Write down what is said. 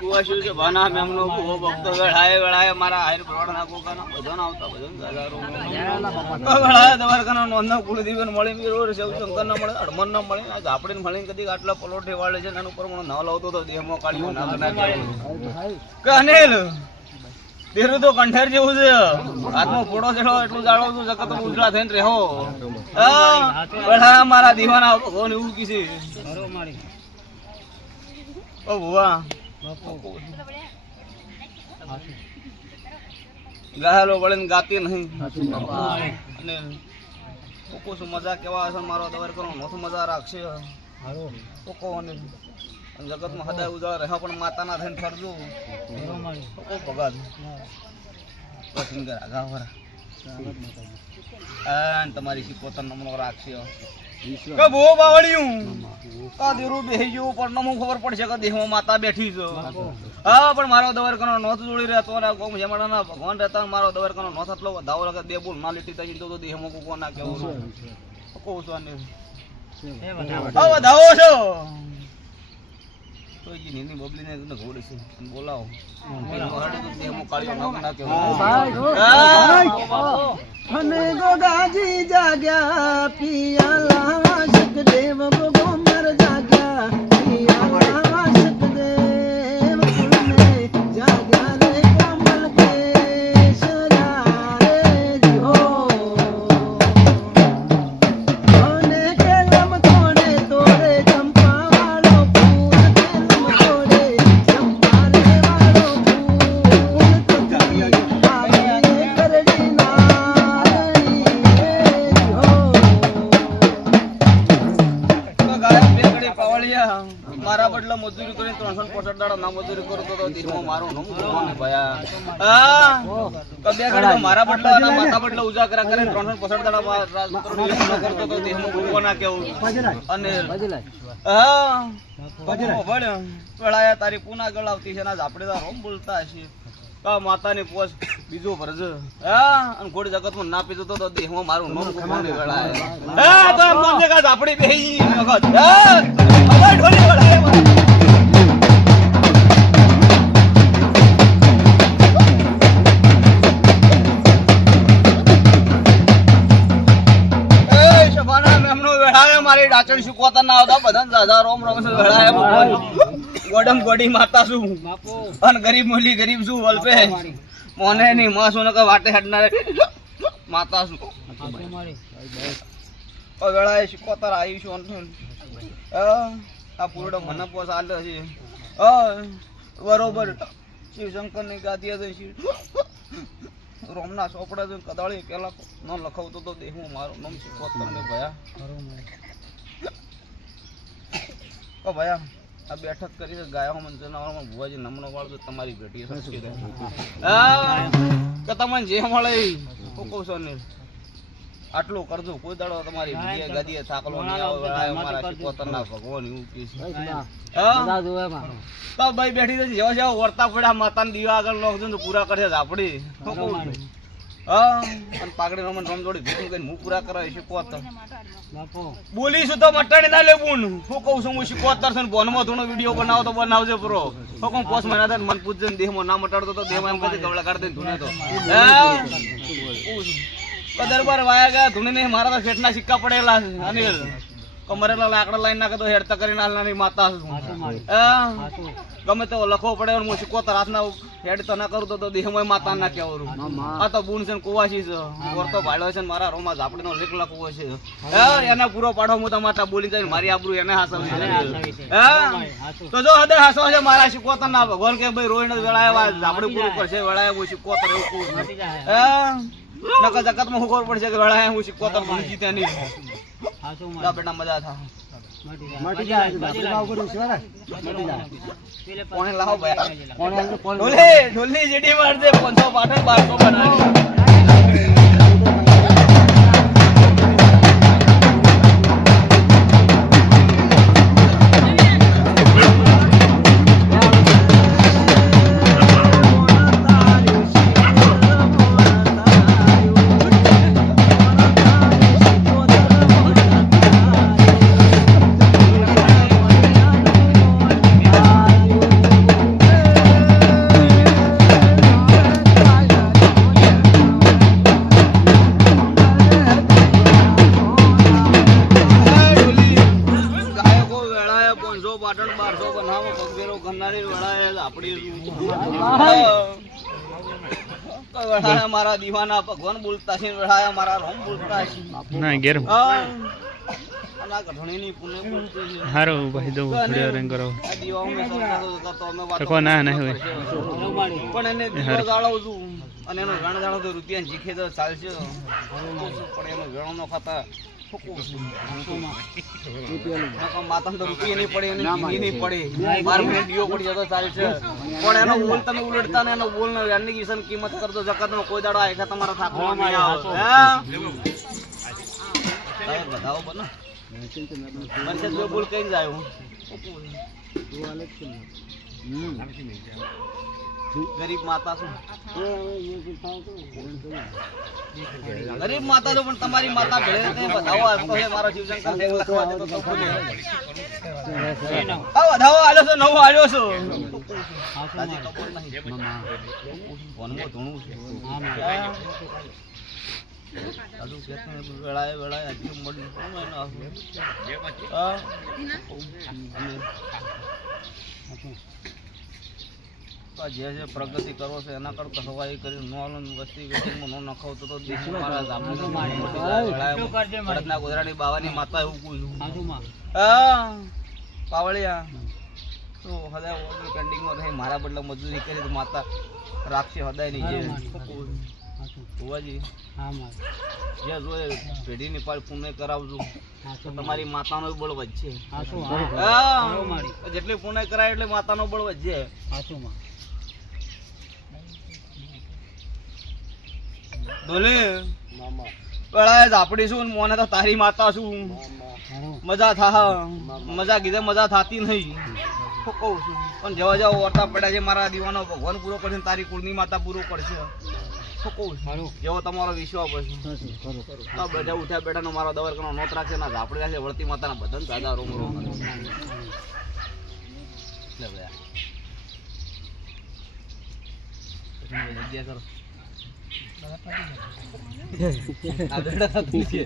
ગુવાશ્યું છે ભાના મેમનો ભૂવો ભક્તો વેળાએ મારા હાઈર પ્રવાડના કોકાના બધાના આવતા બધા હજારો વેળાએ દવારકાના નોંધના કુળદીવન મળે મીરો શિવશંકર ના મળે હડમન ના મળે આ ઝાપડીને મળીને કદી આટલા પલોઠે વાળે છે એના ઉપર મને ન લાવતો તો દેહમાં કાઢ્યો ના કનેલ તેરું તો કંઠેર જેવું છે હાથમાં ફોડો ચડો એટલું જાળો તું જગત ઉજળા થઈને રહો મારા દીવાના ભગવાન એવું કીધું ઓ ભુવા ગાહેલો વળે ગાતી નહીં અને શું મજા કેવા હશે મારો દવાર કરો નોતું મજા રાખશે જગતમાં હદાય ઉજાળા રહ્યા પણ માતાના થઈને ફરજો ભગત તમારી શીખોતર નમનો રાખશે બહુ બાવળ્યું કા દેરું બેહી ગયું પણ નમું ખબર પડશે કે દેહમાં માતા બેઠી છે હા પણ મારો દવાર કનો નોથ જોડી રહેતો ને ગોમ જમાડાના ભગવાન રહેતા મારો દવાર કનો નોથ એટલો વધાવો લાગે બે બોલ ના લીટી તઈ તો દેહમાં કોકો ના કેવું કહું છું ને હા વધાવો છો તો ઈ નીની બબલીને ઘોડે છે બોલાવો દેહમાં કાળિયો ના કેવું અને ગોગાજી જાગ્યા પિયાલા શકદેવ ગોમર જાગ્યા પિયાલા શકદેવ કુળને જાગ્યા રે કોમલ કેશરા રે જો અને કેલમ તોડે તોડે ચંપા વાળો ફૂલ કેલમ તોડે ચંપા રે વાળો ફૂલ તો આવી કરડી ના મારા બદલા મજૂરી કરી 365 દાડા ના મજૂરી કરતો તો દીમાં મારો નમ ભયા બે ઘડી મારા બદલા માતા બદલા ઉજાગરા કરે 365 દાડા કરતો તો દીમાં ભૂકો ના કેવું અને વેળાયા તારી પુના ગળાવતી છે ના આપણે રોમ બોલતા હશે કા માતાની પોસ બીજો ભરજ અને ઘોડી જગતમાં ના પીધો તો દેહમાં મારું નમ ગુમાને વેળાય તો મોને કા આપડી બેહી વખત ઢોલી વેળાય મારી ડાચણ શીખવતા ના આવતા બધા રોમ રોમ વેળાય ગોડમ ગોડી માતા છું અને ગરીબ મોલી ગરીબ છું વલપે મોને ની માં છું કે વાટે હડનાર માતા છું ઓ વેળાએ શીખવતા આવી છું આ પૂરડો મને પોસ આલ્યો છે બરોબર શિવશંકર ની ગાદી છે રોમના ચોપડા જોઈને કદાળી પેલા ન લખાવતો તો દેહું મારું નામ શીખવતા ને ભયા ઓ ભયા આ બેઠક કરી ગાયો મન જનાવરમાં ભુવાજી નમનો વાળો તમારી ભેટી સંસ્કૃત કે તમને જે મળે હું કહું છું ને આટલું કરજો કોઈ દાડો તમારી બીજે ગાદીએ થાકલો નહીં આવે મારા શીખવતરના ભગવાન એવું કે છે તો ભાઈ બેઠી છે જેવા જેવા વર્તા પડ્યા માતાના દીવા આગળ લોખજો તો પૂરા કરે છે આપડી શું કહું છું અને પાઘડી રમન રમ જોડી ભીખું કઈ હું પૂરા કરાવી શીખવતર બોલીશું તો મટાડી ના લેવું હું કહું છું હું શીખવતર છે બોનમાં થોડો વિડીયો બનાવો તો બનાવજો પૂરો હું કહું 5 મહિના થાય મન પૂજન દેહમાં ના મટાડતો તો દેહમાં એમ કદી ગવડા કાઢ દે ધૂને તો દરબાર વાયા ગયા ધૂને નહીં મારા તો શેઠના સિક્કા પડેલા છે અનિલ કમરેલા લાકડા લાઈન નાખે તો હેડતા કરીને હાલનારી માતા ગમે તો લખવો પડે હું શીખવતર હાથના હેડ તો ના કરું તો દેહમાં માતા ના કેવરું આ તો બુણ છે ને કુવાસી છે વર્તો ભાડ્યો છે ને મારા રોમા ઝાપડીનો લેખ લખવો છે એને પૂરો પાડો હું તમારા બોલી જાય મારી આબરૂ એને હાસવી તો જો હદે હાસો છે મારા શીખવતર ના ભગવાન કે ભાઈ રોઈને વેળાય ઝાપડી પૂરું કરશે વેળાય હું શીખવતર એવું કહું નકર જગતમાં હું ખબર પડશે કે વેળાય હું શીખવતર ભણી જીતે નહીં બેટા મજા થા કોને લાવો ભાઈ ઢોલની જેડી મારજે 500 પાટણ 1200 બનાવી વેળાએ મારા દીવાના ભગવાન બોલતા છે, વેળાએ મારા રોમ બોલતા છે. ના ઘેર આના ગઢણીની પુણે બોલતી છે. હારો ભાઈ દઉં થોડી રંગ કરો આ દીવા અમે સમજાતો હતો તો અમે વાતો તકો ના ના હોય પણ એને દીવો જાળવું છું અને એનો વેણ જાળવ તો રૂપિયા જીખે તો ચાલશે પણ એનો વેણો નો ખાતા માતા તો રૂપિયા નહીં પડે એને જીવી નહીં પડે 12 મિનિટ દીવો પડી જતો ચાલશે પણ એનો બોલ તમે ઉલટતા ને એનો બોલ ને વેણની કિસમ કિંમત કરતો જકાતમાં કોઈ દાડો આખા તમારા થાકવા નહીં આવે હે બતાવો બનો મને બે બોલ કઈ જાય ગરીબ માતા છું ગરીબ માતા છો પણ તમારી માતા ભેળે તે બધાઓ આપતો છે મારો શિવશંકર દેવ લખવા દેતો તો બોલે આ બધાઓ આલ્યો છો નવો આલ્યો છો સાજી કપડ નહીં વનમો ધૂણું છે આજુ કેતો વેળાએ આજુ મળી કોનો એનો જે જે પ્રગતિ કરો છે એના કરતા હવાઈ કરી નો વસ્તી વેચીમાં નો નખાવતો તો દેશ મહારાજ આપણે ગોધરાની બાવાની માતા એવું કહું છું પાવળિયા તો હદાય ઓર્ડર પેન્ડિંગમાં રહી મારા બદલે મજૂરી કરી તો માતા રાખશે હદાય ની જે ભુવાજી જે જોઈએ પેઢીની પાળ પુણ્ય કરાવજો તો તમારી માતાનો બળ વધશે જેટલી પુણ્ય કરાય એટલે માતાનો બળ વધશે બોલે પેલા આપડી શું મોને તો તારી માતા છું મજા થા મજા કીધે મજા થાતી નહીં કહું છું પણ જેવા જેવા વર્તા પડ્યા છે મારા દીવાનો ભગવાન પૂરો કરશે તારી કુળની માતા પૂરો કરશે કહું છું જેવો તમારો વિશ્વાસ હશે બધા ઉઠ્યા બેઠા મારો દવાખાનો નોત રાખશે ના ઝાપડી રાખશે વળતી માતાના બધા દાદા રોમ રોમ જગ્યા કરો આ બેડા થતું છે